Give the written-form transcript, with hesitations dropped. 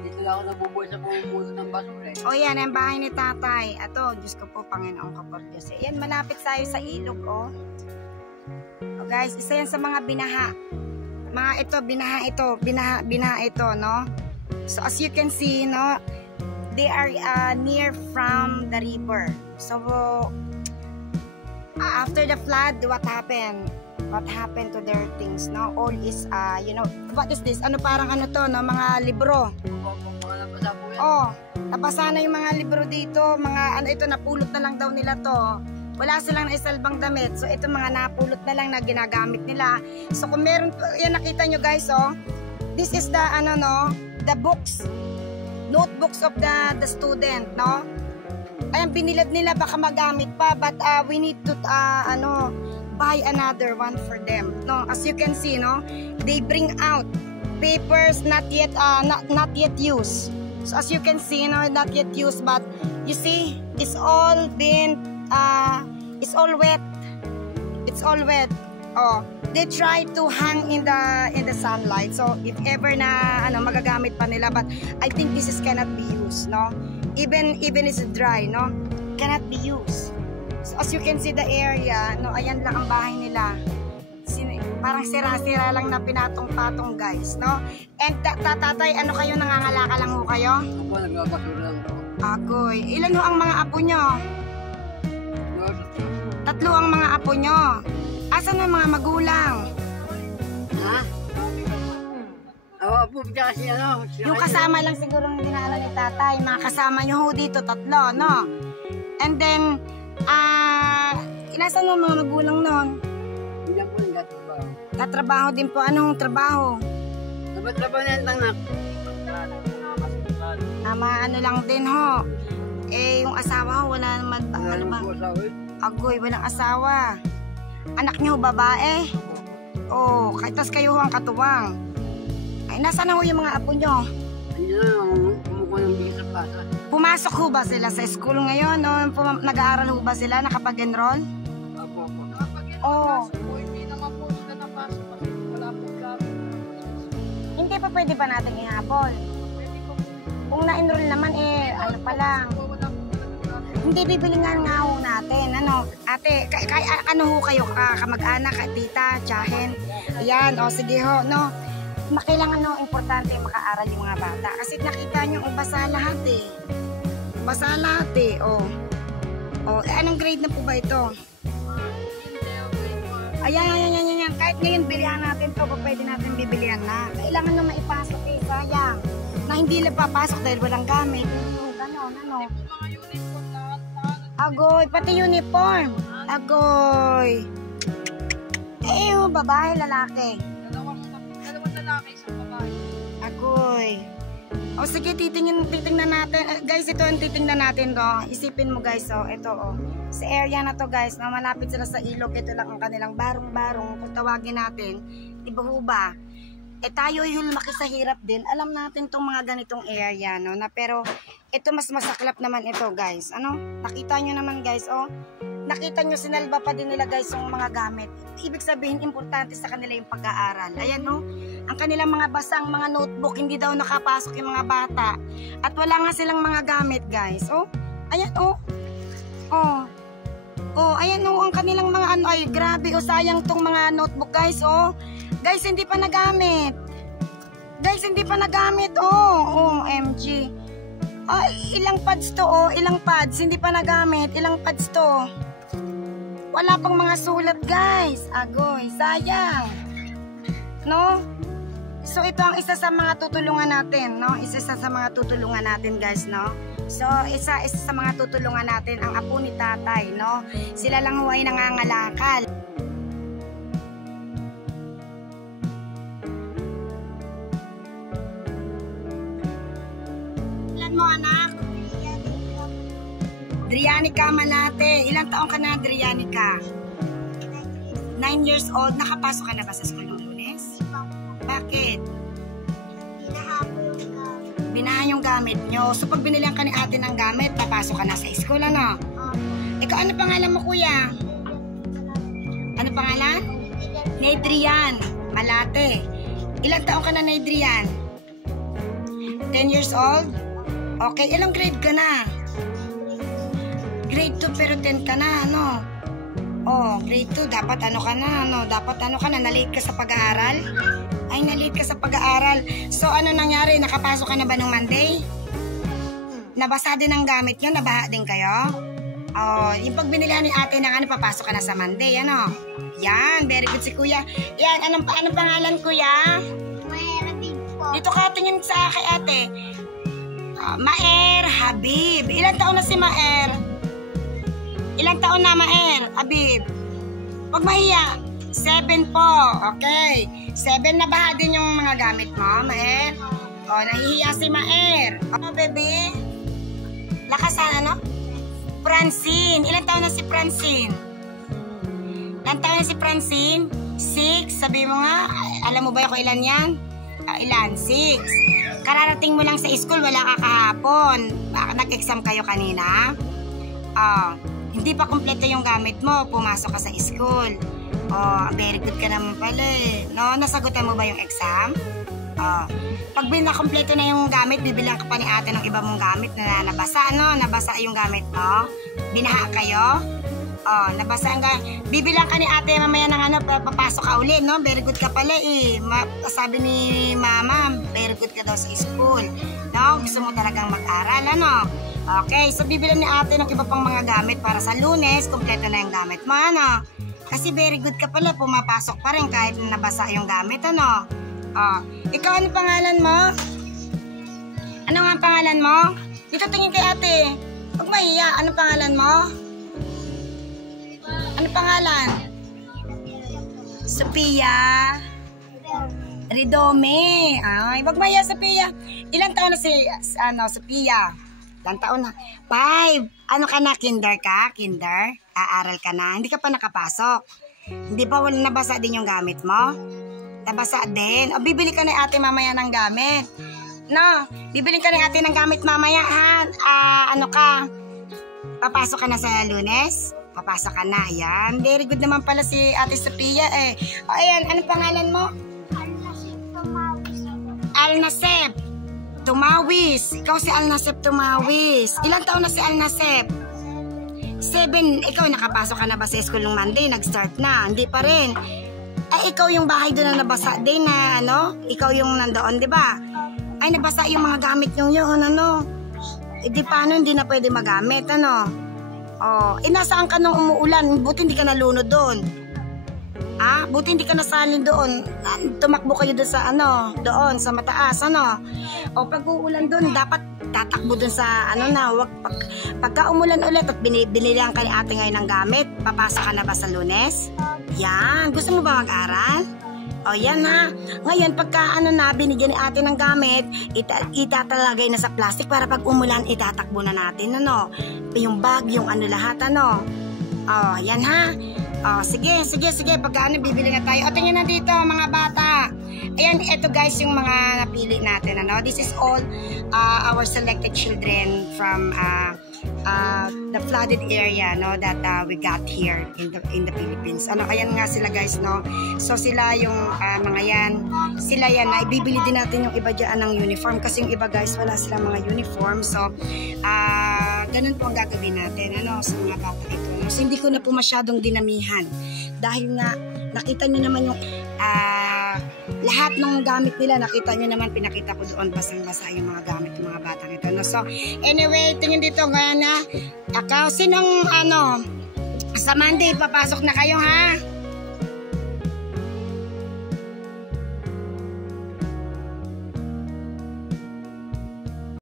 dito lang ako nabubuhay sa pumupuno ng basura eh. O yan, ang bahay ni tatay. Ato, Diyos ko po, Panginoon ko po, Diyos. Yan, malapit tayo sa ilog, oh. O guys, isa yan sa mga binaha. Mga ito, binaha ito, no? So, as you can see, no, they are near from the river. So, after the flood, what happened? What happened to their things, no? All is, you know, what is this? Ano, parang ano to, no? Mga libro. Oh, napasa na yung mga libro dito. Mga, ano ito, napulot na lang daw nila to. Wala silang naisalbang damit. So, ito mga napulot na lang na ginagamit nila. So, kung meron, yan nakita nyo guys, oh. This is the, ano, no? The books. Notebooks of the student, no? Ayan, binilad nila, baka magamit pa. But, we need to, ano, buy another one for them, no? As you can see, no, they bring out papers not yet used. So as you can see, no, not yet used, but you see, it's all been it's all wet. Oh, they try to hang in the sunlight. So if ever na ano magagamit pa nila, but I think this is cannot be used, no? Even it's dry, no, cannot be used. So as you can see the area, no, ayan lang ang bahay nila. Parang sira-sira lang na pinatong-patong guys, no? And tatay, ano kayo, nangangalaka lang ho kayo? Ako, nagbabasura lang ako. Agoy. Ilan ho ang mga apo nyo? 3 ang mga apo nyo. Asan ang mga magulang? Ha? Apo, kasi ano? Yung kasama lang siguro ng dinaanan ni tatay. Mga kasama nyo ho dito, 3, no? And then, inasan mo mga magulang nun? Hindi po nagtatrabaho. Tatrabaho din po. Anong trabaho? Trabaho na yung anak. Ano lang din ho. Eh, yung asawa ho, wala naman. Wala naman po asawa eh. Agoy, walang asawa. Anak nyo babae? Oh, tas kayo ho ang katuwang. Ay, nasaan na ho yung mga apo nyo? Ayun na, kumukuha ng bigay sa plaza. Pumasok ho ba sila sa school ngayon? No? Nag-aaral ho ba sila? Nakapag-enroll? Apo. Oo. Hindi naman po sila napasok kasi wala po gamit. Hindi pa pwede pa natin ihabol. Kung na-enroll naman eh, ano pa lang. Hindi bibili nga ho natin. Ano, ate, ano ho kayo? Kamag-anak, tita, tiyahin. Ayan, o sige ho, no? Kailangan no, importante makaaral yung mga bata. Kasi nakita nyo, basa lahat eh. Basa lahat eh, oh. Oh, anong grade na po ba ito? Ayan. Kahit ngayon bilihan natin to, pwede natin bibilihan na. Kailangan na maipasok eh, sayang. Na hindi lang papasok dahil walang gamit. Ganon, ano. Agoy, pati uniform. Agoy. Eh, babae, lalaki. Dalawang lalaki, isang babae. Agoy. O sige, titingnan natin. Guys, ito ang titingnan natin to. Isipin mo guys, oh, ito oh. Sa area na to guys, na malapit sila sa ilog, ito lang ang kanilang barong-barong. Kung tawagin natin, diba ho ba? Eh tayo yung lumaki sa hirap din. Alam natin tong mga ganitong area, no? Na pero ito mas masaklap naman ito guys. Ano? Nakita nyo naman guys, oh. Nakita nyo, sinalba pa din nila guys yung mga gamit. Ibig sabihin, importante sa kanila yung pag-aaral. Ayan no, ang kanilang mga basang mga notebook, hindi daw nakapasok yung mga bata. At wala nga silang mga gamit guys. Oh, ayan oh. Oh, ayan oh, ang kanilang mga ano, ay grabe oh, sayang tong mga notebook guys oh. Guys, hindi pa nagamit. Oh, OMG. Oh, ilang pads to oh, ilang pads, hindi pa nagamit. Ilang pads to? Wala pang mga sulat guys. Agoy, sayang. No? So ito ang isa sa mga tutulungan natin, no? Isa sa mga tutulungan natin guys, no? So isa sa mga tutulungan natin ang apo ni tatay, no? Sila lang ho ay nangangalakal. Ilan mo anak? Drianica Manate. Ilang taong ka na, Drianica? 9 years old. Nakapasok ka na ba sa school ng Lunes? Bakit? Binahan yung gamit nyo. So pag binilihan ka ni ate ng gamit, papasok ka na sa school, ano? Ikaw, ano pangalan mo kuya? Ano pangalan? Nedrian Malate. Ilang taong ka na, Nedrian? 10 years old? Okay, ilang grade ka na? Grade 2 pero 10 ka na, ano? Oh, grade 2, dapat ano ka na, ano? Dapat ano ka na, na-late ka sa pag-aaral? Ay, na-late ka sa pag-aaral. So, ano nangyari? Nakapasok ka na ba nung Monday? Nabasa din ang gamit nyo? Nabaha din kayo? Oh, yung pag binilihan ni ate ng ano, papasok ka na sa Monday, ano? Yan, very good si kuya. Yan, anong pangalan, kuya? Maherabig po. Dito ka tingin sa kay ate. Maer Habib. Ilang taon na si Maer? Ilang taon na, Maer Habib? Huwag mahiya. 7 po. Okay. 7 na baha din yung mga gamit mo, Maer? O, nahihiya si Maer. O, bebe? Lakasan, ano? Francine. Ilang taon na si Francine? Ilang taon na si Francine? 6. Sabi mo nga, alam mo ba kung ilan yan? Ilan? 6. Kararating mo lang sa school, wala ka kahapon. Nag-exam kayo kanina? Hindi pa kumpleto yung gamit mo, pumasok ka sa school. Very good ka naman pala eh. No, nasagutan mo ba yung exam? Pag binakompleto na yung gamit, bibilang ka pa ni ate ng iba mong gamit na nabasa, no? Nabasa yung gamit mo? Binaha kayo? Nabasa ang gamit. Bibilang ka ni ate mamaya ng ano, papasok ka uli, no? Very good ka pala eh. Sabi ni mama, very good ka daw sa school. No? Gusto mo talagang mag-aral, ano? Okay, so bibilang ni ate ng iba pang mga gamit para sa Lunes, kumpleto na yung gamit mo, ano? Kasi very good ka pala, pumapasok pa rin kahit nabasa yung gamit, ano? Ikaw, ano pangalan mo? Ano nga pangalan mo? Dito tingin kay ate. Huwag mahiya. Ano pangalan mo? Ano pangalan? Sophia Ridome. Ay, huwag mahiya, Sophia. Ilang taon na si Sophia? Ilang taon na? 5. Ano ka na? Kinder ka? Kinder? Aaral ka na? Hindi ka pa nakapasok? Hindi pa wala nabasa din yung gamit mo? Nabasa din. O, bibili ka na ate mamaya ng gamit. No, bibili ka na ate ng gamit mamaya, ha? Ano ka? Papasok ka na sa Lunes? Papasok ka na. Ayan. Very good naman pala si ate Sophia, eh. O, ayan. Anong pangalan mo? Alnasep Tumawis. Ikaw si Alnasep Tumawis. Ilang taon na si Alnasep? 7. Ikaw, nakapasok ka na ba sa school nung Monday? Nag-start na. Hindi pa rin. Ay, ikaw yung bahay doon na nabasa din na, ano? Ikaw yung nandoon, di ba? Ay, nabasa yung mga gamit nyo yun, ano? Eh, di paano hindi na pwede magamit, ano? Nasaan ka nung umuulan? Buti hindi ka nalunod doon. Buti hindi ka nasalin doon. Tumakbo kayo doon sa, ano? Doon, sa mataas, ano? Pag uulan doon, dapat tatakbo doon sa, ano na, wag, pagka umulan ulit at binilihan ka ni ate ngayon ng gamit, papasok ka na ba sa Lunes? Yan. Gusto mo ba mag-aral? Yan ha. Ngayon, pagka binigyan ni ate ng gamit, itatalagay na sa plastic para pag umulan, itatakbo na natin, ano? Yung bag, yung ano lahat, ano? Yan ha. Sige. Pagka bibili na tayo. Tingnan na dito, mga bata. Ayan, ito guys, yung mga napili natin, ano? This is all our selected children from the flooded area, no, that we got here in the Philippines. Ayan nga sila guys, no. So sila yung mga yan, sila yan na ibibili din natin yung iba diyan ng uniform kasi yung iba guys wala silang mga uniform. So ganun po ang gagawin natin, ano, sa mga bata ito. No? So hindi ko na po masyadong dinamihan dahil nga nakita niyo naman yung lahat ng gamit nila, nakita nyo naman, pinakita ko doon, basang-basa yung mga gamit ng mga batang ito. No? So, anyway, tingin dito, ngayon na, sinong, sa Monday, papasok na kayo, ha?